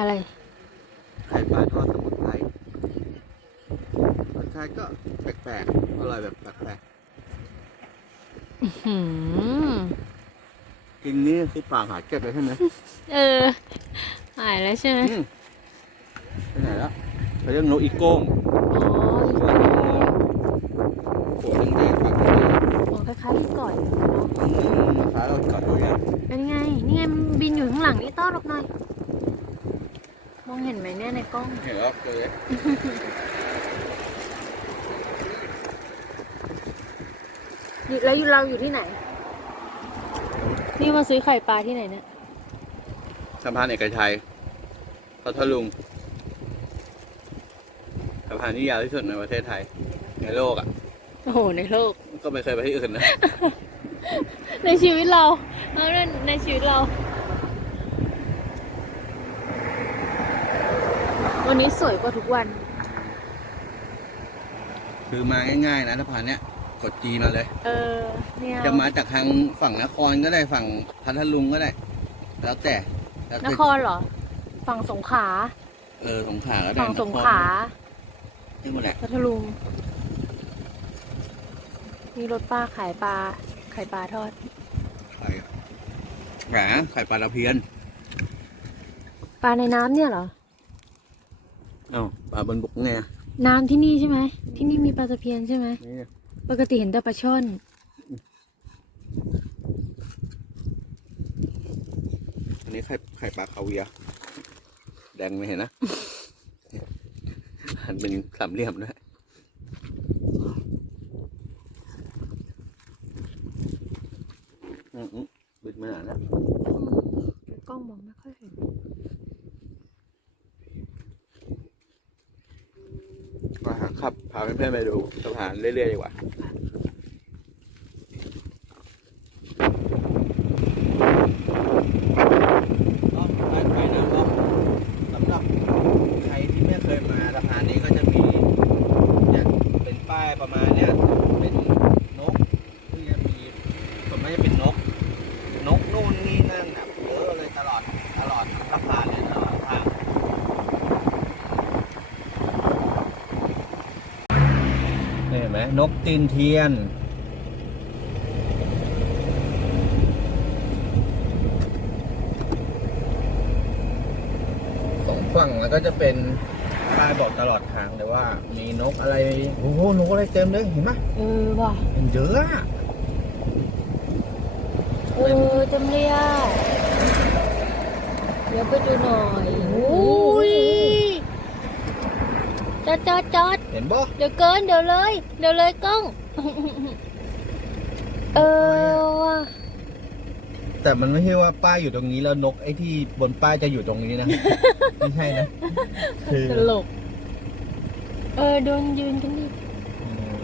อะไรไข่ปลาทอดสมุนไพรรสชาติก็แปลกๆอร่อยแบบแปลกหืมๆกินนี่คือปลาหาเก็บเลยใช่ไหมเออ หายแล้วใช่ไหมอืมไปไหนแล้วเขาเรียกนกอีโก้งอ๋อหัวแดงๆปากแดงอ๋อคล้ายๆที่ก่อยเนาะๆอืมขาเรากอดอยู่เนี่ยเป็นไง นี่ไงมันบินอยู่ข้างหลังนี่ต้อนหลบหน่อย มองเห็นไหมเนี่ยในกล้อง เห็นแล้วเลยอยู่แล้วอยู่เราอยู่ที่ไหน นี่มาซื้อไข่ปลาที่ไหนเนี่ยสะพานเอกชัยพัทลุงสะพานที่ยาวที่สุดในประเทศไทย ในโลกอะ โอ้โห ในโลก ก็ไม่เคยไปที่อื่นนะ ในชีวิตเราเอาในในชีวิตเรา วันนี้สวยกว่าทุกวัน คือมาง่าย ๆ นะสะพานเนี้ยกดจีมาเลย เออ เนี่ยจะมาจากทางฝั่งนครก็ได้ฝั่งพัทลุงก็ได้ แล้วแต่แล้วนแต่ครเหรอ ฝั่งสงขลาเออสงขลาก็ได้ฝั่งสงขลานี่มันแหละพัทลุง มีรถป้าขายปลาขายปลาทอดไข่แหมไข่ปลาตะเพียน ปลาในน้ำเนี่ยเหรอ เอ้าปลาบนบกไงน้ำที่นี่ใช่ไหม ที่นี่มีปลาตะเพียนใช่ไหม นี่ ปกติเห็นแต่ปลาช่อน อันนี้ไข่ไข่ปลาคาเวียร์แดงไม่เห็นนะ หันเป็นสามเหลี่ยมด้วยอืมอืมบิดมาหนาแล้วกล้องมองไม่ค่อยเห็น ครับพาเพื่อนๆไปดูสะพานเรื่อยๆดีกว่ารอบไปไปนะรอบสำหรับใครที่ไม่เคยมาสะพานนี้ก็จะมีเนี่ยเป็นป้ายประมาณเนี้ยเป็นนกที่จะมีส่วนมากจะเป็นนก นกนู่นนี่นั่นแบบเยอะเลยตลอดตลอดทั้งสะพานเลยตลอดทาง นี่ เห็นไหมนกตีนเทียน สองฝั่งแล้วก็จะเป็นป้ายบอกตลอดทางเลยว่า มีนกอะไร โอ้โห นกอะไรเต็มเลย เห็นไหมเออว่ะเห็นเยอะอะเออจำเรียเดี๋ยวไปดูหน่อยโอ้ยจอดจอดจอดเห็นบ่เดี๋ยวเกินเดี๋ยวเลย เดี๋ยวเลยกล้อง เออว่ะแต่มันไม่ใช่ว่าป้ายอยู่ตรงนี้แล้วนกไอ้ที่บนป้ายจะอยู่ตรงนี้นะ ไม่ใช่นะคือตลก เออโดนยืนกันดิอืม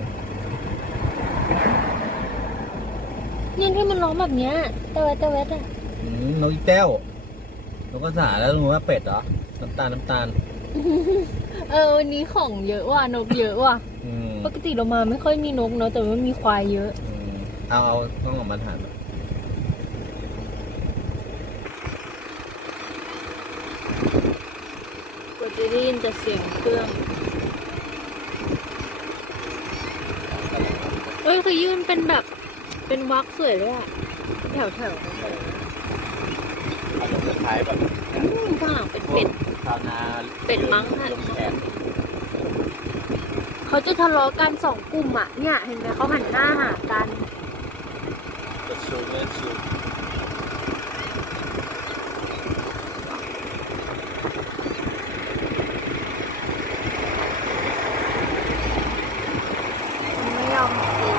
เนี่ยที่มันร้องแบบเนี้ยตะเวตะเวตอะอืมนกอีแต้วนกกระสาแล้วรู้ว่าเป็ดเหรอน้ำตาลน้ำตาล เออวันนี้ของเยอะว่ะนกเยอะว่ะอืมปกติเรามาไม่ค่อยมีนกเนาะแต่ว่ามีควายเยอะ อืมเอาเอาต้องออกมาถ่ายหน่อยกว่าจะได้ยินจะเสียงเครื่องเอ้ยคือยื่นเป็นแบบ เป็นวักสวยเลยอะแถวแถวเอาจะขายแบบๆ ข้างหลังเป็นเป็ด ชาวนาเป็ดมั้งน่ะลงแขกเขาจะทะเลาะกันสองกลุ่มอะเนี่ย เห็นไหมเขาหันหน้าหากันจะชูเล่นชู มันไม่ยอมกิน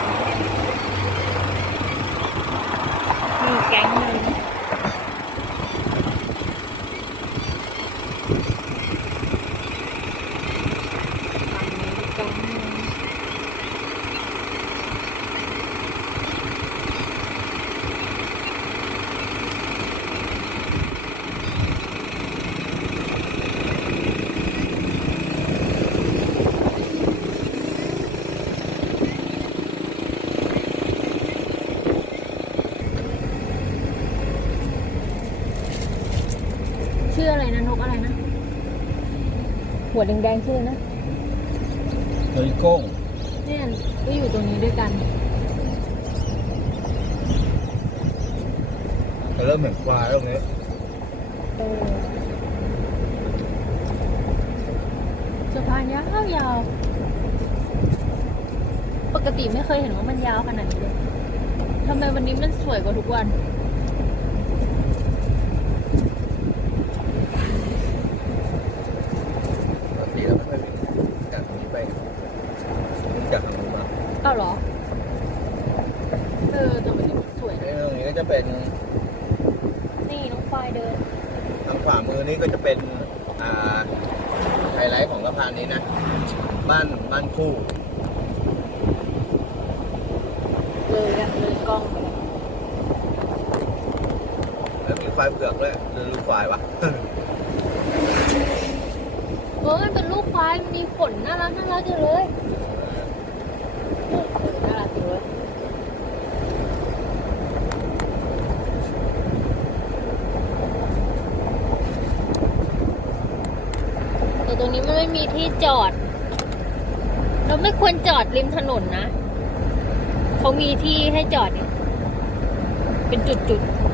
มีแก๊งหนึ่งฝั่งนี้แก๊งหนึ่ง หัวแดงๆชื่อนะโดยโก้งเนี่ยก็อยู่ตรงนี้ด้วยกันจะเริ่มเห็นควายตรงนี้เออสะพานยาวยาวๆปกติไม่เคยเห็นว่ามันยาวขนาดนี้เลยทำไมวันนี้มันสวยกว่าทุกวัน ปกติเราไม่ค่อยวิ่งจากตรงนี้ไปวิ่งจากทางนู้นมา เอ้าเหรอ เออแต่วันนี้มันสวยนะ เอ้ยตรงนี้ก็จะเป็น นี่น้ องควายเดิน ทางขวามือนี่ก็จะเป็นอ่าไฮไลท์ของสะพานนี้นะ บ้านบ้านคู่ เลยอะเลยกล้องไปแล้วแล้วมีควายเผือกด้วยหรือลูกควายวะ เออมันเป็นลูกควายมันมีขนน่ารักน่ารักอยู่เลยเออเออน่ารักอยู่เลยแต่ตรง นี้มันไม่มีที่จอด เราไม่ควรจอดริมถนนนะ เขามีที่ให้จอดเนี่ยเป็นจุดๆ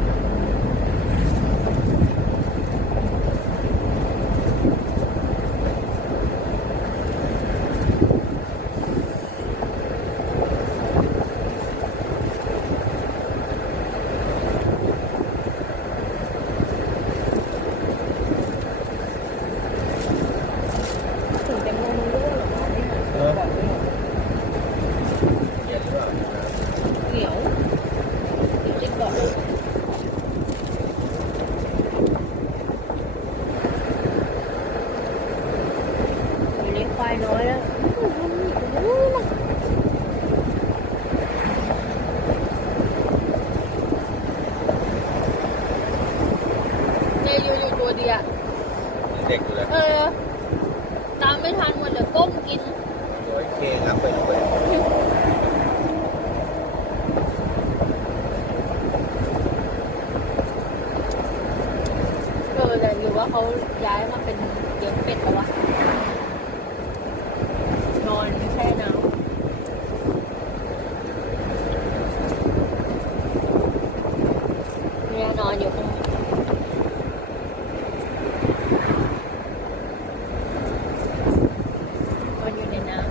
ถึงเป็นโมโนโลเหรอคะเนี่ย เออ บอกด้วยเหรอ เย็นหรือเปล่า เดี๋ยวเดี๋ยวจะบอกเลยมีเลี้ยงควายน้อยแล้วอู้หูอู้หูเนี่ยอยู่อยู่ตัวเดียว เด็กอยู่เลย เออ ตามไม่ทันหมดเลยก้มกิน โอ้ยเคงับไปด้วย เออแต่หรือ ว่าเขาย้ายมาเป็นเลี้ยงเป็ดแล้ววะนอนแช่น้ำเนี่ยนอนอยู่ข้างนอนอยู่ในน้ำ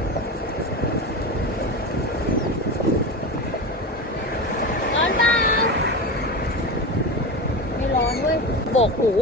ร้อนเปล่าไม่ร้อนเว้ยโบกหู